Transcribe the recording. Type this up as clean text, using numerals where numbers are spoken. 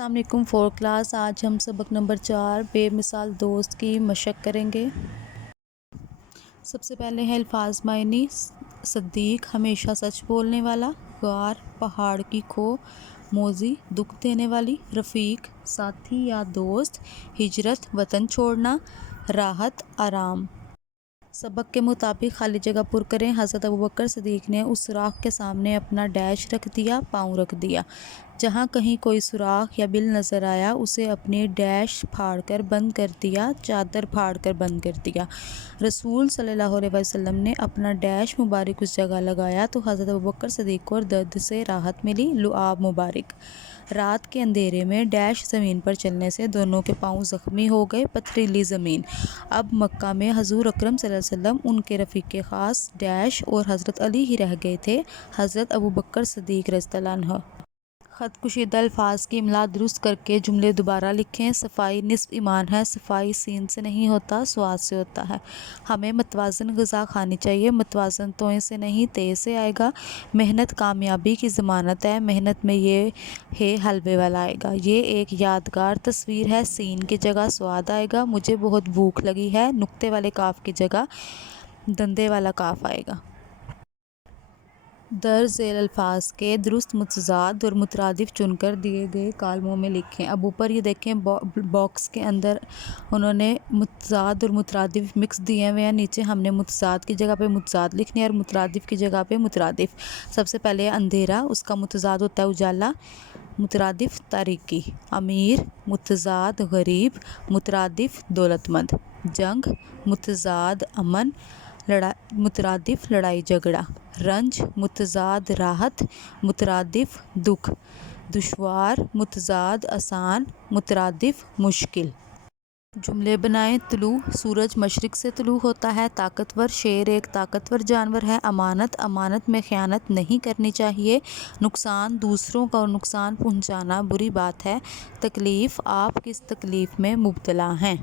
السلام علیکم four class. آج ہم سبق نمبر 4 بے مثال دوست کی مشق کریں گے۔ سب سے پہلے ہے الفاظ معنی۔ صدیق ہمیشہ سچ بولنے والا، غار پہاڑ کی کھو، موذی دکھ دینے والی، رفیق ساتھی یا دوست، ہجرت وطن چھوڑنا، راحت آرام۔ سبق کے مطابق خالی جگہ پر کریں۔ حضرت ابوبکر صدیق نے اس سوراخ کے سامنے اپنا ڈیش رکھ دیا، پاؤں رکھ دیا۔ جہاں کہیں کوئی سوراخ یا بل نظر آیا اسے اپنی ڈیش پھاڑ کر بند کر دیا، چادر پھاڑ کر بند کر دیا۔ رسول صلی اللہ علیہ وسلم نے اپنا ڈیش مبارک اس جگہ لگایا تو حضرت ابوبکر صدیق کو درد سے راحت ملی، لعاب مبارک۔ رات کے اندھیرے میں ڈیش زمین پر چلنے سے دونوں کے پاؤں زخمی ہو گئے، پتھریلی زمین۔ اب مکہ میں حضور اکرم صلی اللہ علیہ وسلم، ان کے رفیق خاص ڈیش اور حضرت علی ہی رہ گئے تھے، حضرت ابوبکر صدیق رضی اللہ عنہ۔ خط کشیدہ الفاظ کی املا درست کر کے جملے دوبارہ لکھیں۔ صفائی نصف ایمان ہے۔ صفائی سین سے نہیں ہوتا، سواد سے ہوتا ہے۔ ہمیں متوازن غذا کھانی چاہیے۔ متوازن توئیں سے نہیں، تئیں سے آئے گا۔ محنت کامیابی کی ضمانت ہے۔ محنت میں یہ ہے حلوے والا آئے گا۔ یہ ایک یادگار تصویر ہے۔ سین کی جگہ سواد آئے گا۔ مجھے بہت بھوک لگی ہے۔ نقطے والے کاف کی جگہ دندے والا کاف آئے گا۔ درج ذیل الفاظ کے درست متضاد اور مترادف چن کر دیے گئے کالموں میں لکھیں۔ اب اوپر یہ دیکھیں باکس کے اندر انہوں نے متضاد اور مترادف مکس دیے ہوئے ہیں۔ نیچے ہم نے متضاد کی جگہ پہ متضاد لکھنے اور مترادف کی جگہ پہ مترادف۔ سب سے پہلے اندھیرا، اس کا متضاد ہوتا ہے اجالا، مترادف تاریکی۔ امیر متضاد غریب، مترادف دولت مند۔ جنگ متضاد امن، مترادف لڑائی جھگڑا۔ رنج متضاد راحت، مترادف دکھ۔ دشوار متضاد آسان، مترادف مشکل۔ جملے بنائیں۔ طلوع سورج مشرق سے طلوع ہوتا ہے۔ طاقتور شیر ایک طاقتور جانور ہے۔ امانت امانت میں خیانت نہیں کرنی چاہیے۔ نقصان دوسروں کو نقصان پہنچانا بری بات ہے۔ تکلیف آپ کس تکلیف میں مبتلا ہیں؟